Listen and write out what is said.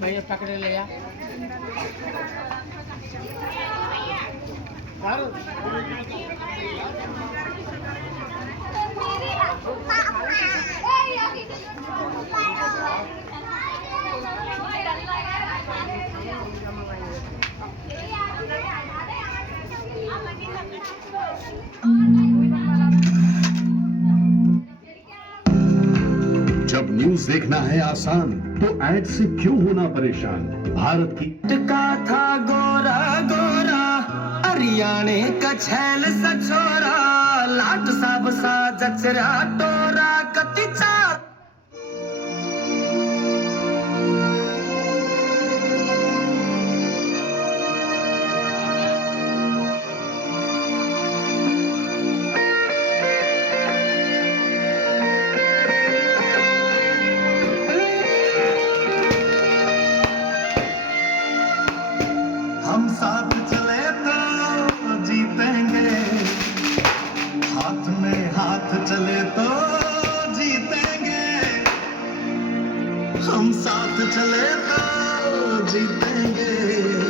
भैया पकड़े ले या जब न्यूज देखना है आसान तो ऐड से क्यों होना परेशान। भारत की का था गोरा गोरा हरियाणे का छैल सा छोरा लाट साब सा जचरा टोरा कतीचा हम साथ चले तो जीतेंगे, हाथ में हाथ चले तो जीतेंगे, हम साथ चले तो जीतेंगे।